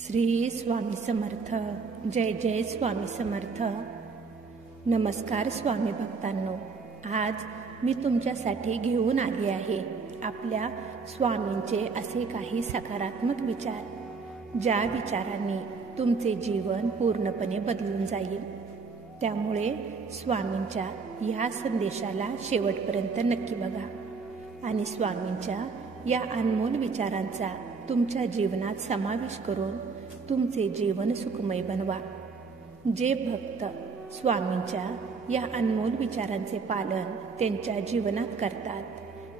श्री स्वामी समर्थ. जय जय स्वामी समर्थ. नमस्कार स्वामी भक्तांनो, आज मी तुमच्यासाठी घेऊन आली आहे आपल्या स्वामींचे असे काही सकारात्मक विचार, ज्या विचारांनी तुमचे जीवन पूर्णपणे बदलून जाईल. त्यामुळे स्वामींच्या या संदेशाला शेवटपर्यंत नक्की बघा आणि स्वामींच्या या अनमोल विचारांचा तुमच्या जीवनात समावेश करून तुमचे जीवन सुखमय बनवा. जे भक्त स्वामींच्या या अनमोल विचारांचे पालन त्यांच्या जीवनात करतात,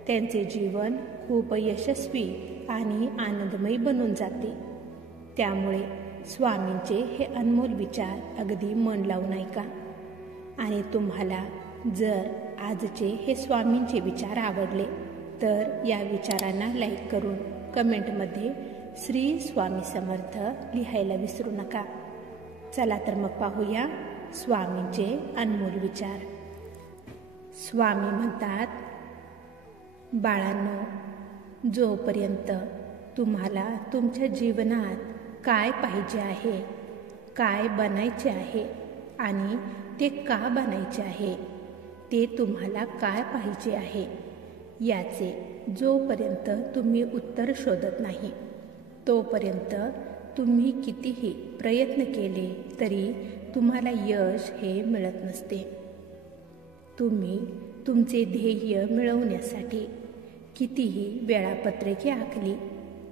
त्यांचे जीवन खूप यशस्वी आणि आनंदमय बनून जाते. त्यामुळे स्वामींचे हे अनमोल विचार अगदी मन लावून ऐका. आणि तुम्हाला जर आजचे हे स्वामींचे विचार आवडले तर या विचारांना लाईक करून कमेंटमध्ये श्री स्वामी समर्थ लिहायला विसरू नका. चला तर मग पाहूया स्वामींचे अनमोल विचार. स्वामी म्हणतात, बाळांनो, जोपर्यंत तुम्हाला तुमच्या जीवनात काय पाहिजे आहे, काय बनायचे आहे आणि ते का बनायचे आहे, ते तुम्हाला काय पाहिजे आहे याचे जोपर्यंत तुम्ही उत्तर शोधत नाही, तोपर्यंत तुम्ही कितीही प्रयत्न केले तरी तुम्हाला यश हे मिळत नसते. तुम्ही तुमचे ध्येय मिळवण्यासाठी कितीही वेळापत्रके आखली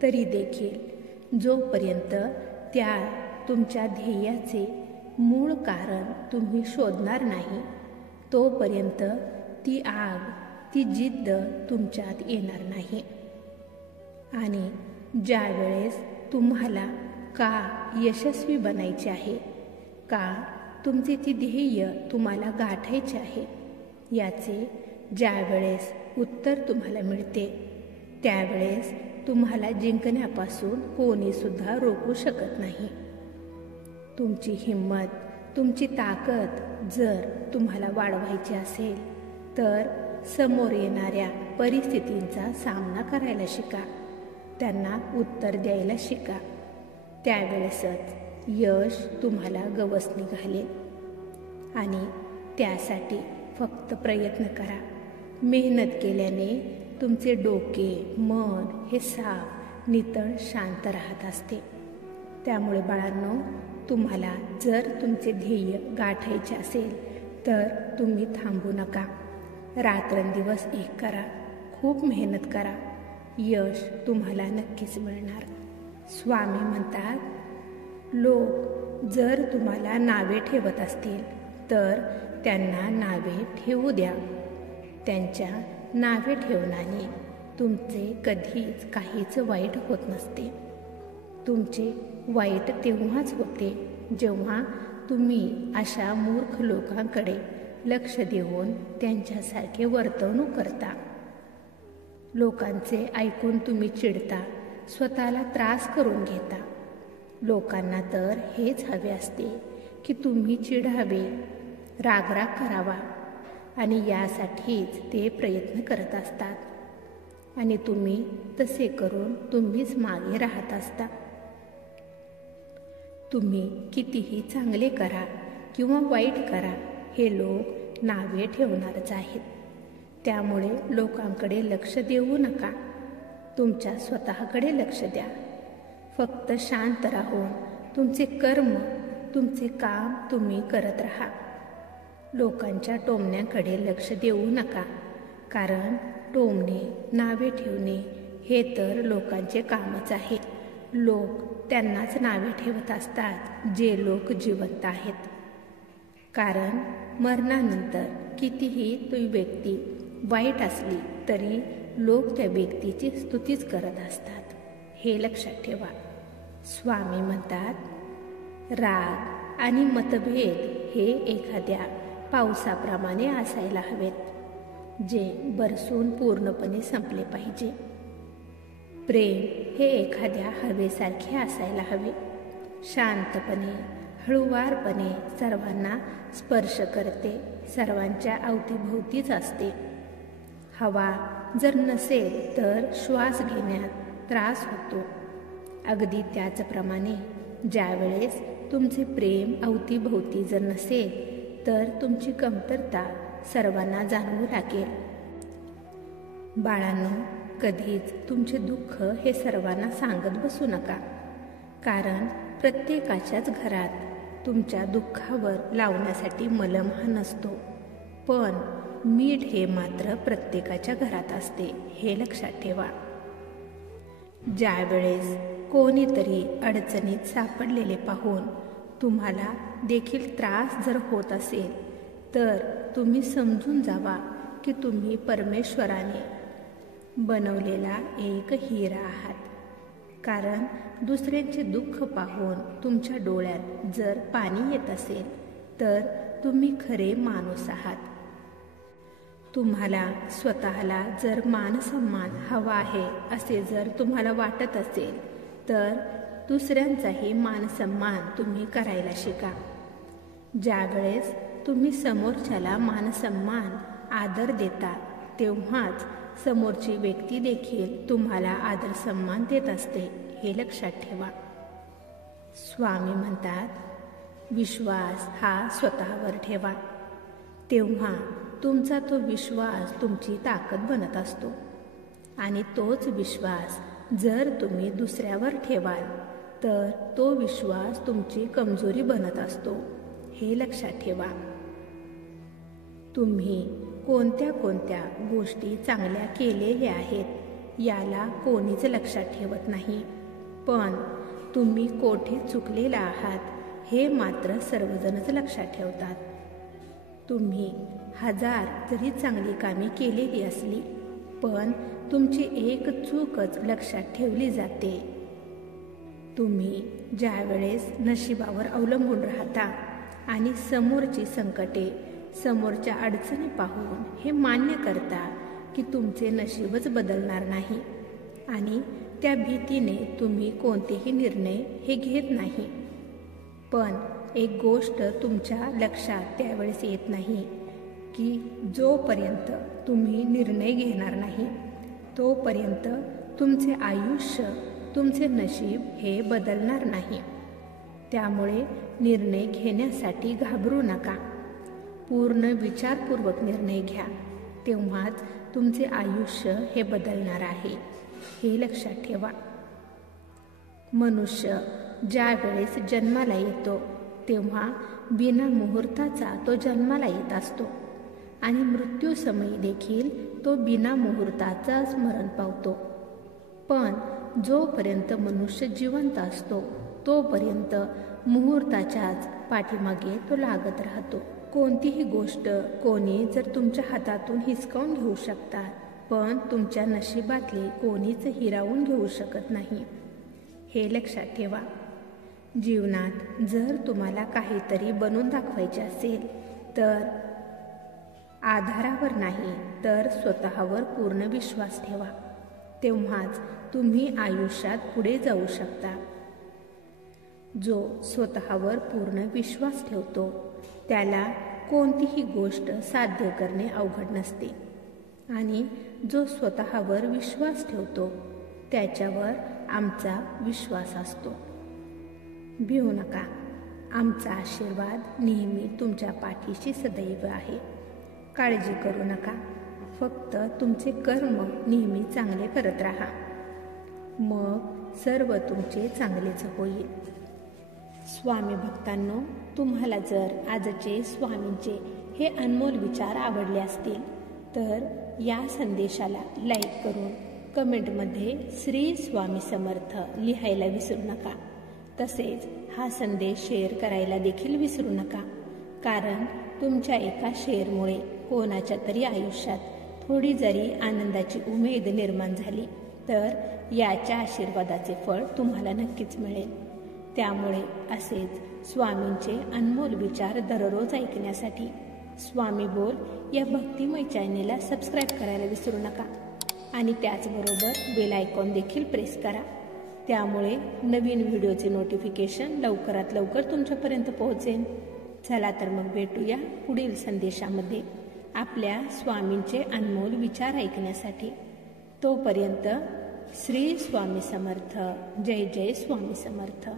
तरी देखील जोपर्यंत त्या तुमच्या ध्येयाचे मूळ कारण तुम्ही शोधणार नाही, तोपर्यंत ती आग, ती जिद्द तुमच्यात येणार नाही. आणि ज्या वेळेस तुम्हाला का यशस्वी बनायचे आहे, का तुमचे ती ध्येय तुम्हाला गाठायचे आहे याचे ज्या वेळेस उत्तर तुम्हाला मिळते, त्यावेळेस तुम्हाला जिंकण्यापासून कोणीसुद्धा रोखू शकत नाही. तुमची हिंमत, तुमची ताकद जर तुम्हाला वाढवायची असेल तर समोर येणाऱ्या परिस्थितींचा सामना करायला शिका, त्यांना उत्तर द्यायला शिका. त्यावेळेसच यश तुम्हाला गवसणी घालेल. आणि त्यासाठी फक्त प्रयत्न करा. मेहनत केल्याने तुमचे डोके, मन हे साफ, नितळ, शांत राहत असते. त्यामुळे बाळांनो, तुम्हाला जर तुमचे ध्येय गाठायचे असेल तर तुम्ही थांबू नका. रात्रंदिवस एक करा, खूप मेहनत करा, यश तुम्हाला नक्कीच मिळणार. स्वामी म्हणतात, लोक जर तुम्हाला नावे ठेवत असतील तर त्यांना नावे ठेवू द्या. त्यांच्या नावे ठेवण्याने तुमचे कधीच काहीच वाईट होत नसते. तुमचे वाईट तेव्हाच होते जेव्हा तुम्ही अशा मूर्ख लोकांकडे लक्ष देऊन त्यांच्यासारखे वर्तवणूक करता. लोकांचे ऐकून तुम्ही चिडता, स्वतःला त्रास करून घेता. लोकांना तर हेच हवे असते की तुम्ही चिडावे, रागराग करावा आणि यासाठीच ते प्रयत्न करत असतात. आणि तुम्ही तसे करून तुम्हीच मागे राहत असता. तुम्ही कितीही चांगले करा किंवा वाईट करा, हे लोक नावे ठेवणारच आहेत. त्यामुळे लोकांकडे लक्ष देऊ नका, तुमच्या स्वतःकडे लक्ष द्या. फक्त शांत राहून तुमचे कर्म, तुमचे काम तुम्ही करत राहा. लोकांच्या टोमण्याकडे लक्ष देऊ नका, कारण टोमणे, नावे ठेवणे हे तर लोकांचे कामच आहे. लोक त्यांनाच नावे ठेवत असतात जे लोक जिवंत आहेत. कारण मरणानंतर कितीही ती व्यक्ती वाईट असली तरी लोक त्या व्यक्तीची स्तुतीच करत असतात, हे लक्षात ठेवा. स्वामी म्हणतात, राग आणि मतभेद हे एखाद्या पावसाप्रमाणे असायला हवेत, जे बरसून पूर्णपणे संपले पाहिजे. प्रेम हे एखाद्या हवेसारखे असायला हवे, शांतपणे, हळुवारपणे सर्वांना स्पर्श करते, सर्वांच्या अवतीभोवतीच असते. हवा जर नसेल तर श्वास घेण्यात त्रास होतो अगदी त्याचप्रमाणे ज्यावेळेस तुमचे प्रेम अवतीभोवती जर नसेल तर तुमची कमतरता सर्वांना जाणवू लागेल. बाळांनो, कधीच तुमचे दुःख हे सर्वांना सांगत बसू नका, कारण प्रत्येकाच्याच घरात तुमच्या दुःखावर लावण्यासाठी मलम हा नसतो, पण मीठ हे मात्र प्रत्येकाच्या घरात असते, हे लक्षात ठेवा. ज्यावेळेस कोणीतरी अडचणीत सापडलेले पाहून तुम्हाला देखील त्रास जर होत असेल तर तुम्ही समजून जावा की तुम्ही परमेश्वराने बनवलेला एक हिरा आहात. कारण दुसऱ्यांचे दुःख पाहून तुमच्या डोळ्यात जर पाणी येत असेल तर तुम्ही खरे माणूस आहात. तुम्हाला स्वतःला जर मानसन्मान हवा आहे असे जर तुम्हाला वाटत असेल तर दुसऱ्यांचाही मानसन्मान तुम्ही करायला शिका. ज्यावेळेस तुम्ही समोरच्याला मानसन्मान आदर देता तेव्हाच समोरची व्यक्ती देखील तुम्हाला आदर सन्मान देत असते, हे लक्षात ठेवा. स्वामी म्हणतात, विश्वास हा स्वतःवर ठेवा, तेव्हा तुमचा तो विश्वास तुमची ताकद बनत असतो. आणि तोच विश्वास जर तुम्ही दुसऱ्यावर ठेवाल तर तो विश्वास तुमची कमजोरी बनत असतो, हे लक्षात ठेवा. तुम्ही कोणत्या कोणत्या गोष्टी चांगल्या केलेल्या आहेत याला कोणीच लक्षात ठेवत नाही, पण तुम्ही कोठे चुकलेला आहात हे मात्र सर्वजणच लक्षात ठेवतात. तुम्ही 1000 जरी चांगली कामे केलेली असली पण तुमची एक चूकच लक्षात ठेवली जाते. तुम्ही ज्यावेळेस नशिबावर अवलंबून राहता आणि समोरची संकटे समोरच्या अडचणी पाहून हे मान्य करता की तुमचे नशीबच बदलणार नाही आणि त्या भीतीने तुम्ही कोणतेही निर्णय हे घेत नाही. पण एक गोष्ट तुमच्या लक्षात त्यावेळेस येत नाही की जोपर्यंत तुम्ही निर्णय घेणार नाही तोपर्यंत तुमचे आयुष्य तुमचे नशीब हे बदलणार नाही. त्यामुळे निर्णय घेण्यासाठी घाबरू नका. पूर्ण विचारपूर्वक निर्णय घ्या, तेव्हाच तुमचे आयुष्य हे बदलणार आहे, हे लक्षात ठेवा. मनुष्य ज्या वेळेस जन्माला येतो तेव्हा बिना मुहूर्ताचा तो जन्माला येत असतो आणि मृत्यूसमयी देखील तो बिना मुहूर्ताचाच मरण पावतो. पण जोपर्यंत मनुष्य जिवंत असतो तोपर्यंत मुहूर्ताच्याच पाठीमागे तो लागत राहतो. कोणतीही गोष्ट कोणी जर तुमच्या हातातून हिसकावून घेऊ शकतात, पण तुमच्या नशिबातले कोणीच हिरावून घेऊ शकत नाही, हे लक्षात ठेवा. जीवनात जर तुम्हाला काहीतरी बनवून दाखवायचे असेल तर आधारावर नाही तर स्वतःवर पूर्ण विश्वास ठेवा, तेव्हाच तुम्ही आयुष्यात पुढे जाऊ शकता. जो स्वतःवर पूर्ण विश्वास ठेवतो त्याला कोणतीही गोष्ट साध्य करणे अवघड नसते आणि जो स्वतःवर विश्वास ठेवतो त्याच्यावर आमचा विश्वास असतो. भिवू नका, आमचा आशीर्वाद नेहमी तुमच्या पाठीशी सदैव आहे. काळजी करू नका, फक्त तुमचे कर्म नेहमी चांगले करत राहा, मग सर्व तुमचे चांगलेच होईल. स्वामी भक्तांनो, तुम्हाला जर आजचे स्वामींचे हे अनमोल विचार आवडले असतील तर या संदेशाला लाईक करून कमेंटमध्ये श्री स्वामी समर्थ लिहायला विसरू नका. तसेच हा संदेश शेअर करायला देखील विसरू नका, कारण तुमच्या एका शेअरमुळे कोणाच्या तरी आयुष्यात थोडी जरी आनंदाची उमेद निर्माण झाली तर याच्या आशीर्वादाचे फळ तुम्हाला नक्कीच मिळेल. त्यामुळे असेच स्वामींचे अनमोल विचार दररोज ऐकण्यासाठी स्वामी बोल या भक्तिमय चॅनेलला सबस्क्राईब करायला विसरू नका आणि त्याचबरोबर बेल आयकॉन देखील प्रेस करा. त्यामुळे नवीन व्हिडिओचे नोटिफिकेशन लवकरात लवकर तुमच्यापर्यंत पोहोचेल. चला तर मग भेटूया पुढील संदेशामध्ये आपल्या स्वामींचे अनमोल विचार ऐकण्यासाठी. तोपर्यंत श्री स्वामी समर्थ. जय जय स्वामी समर्थ.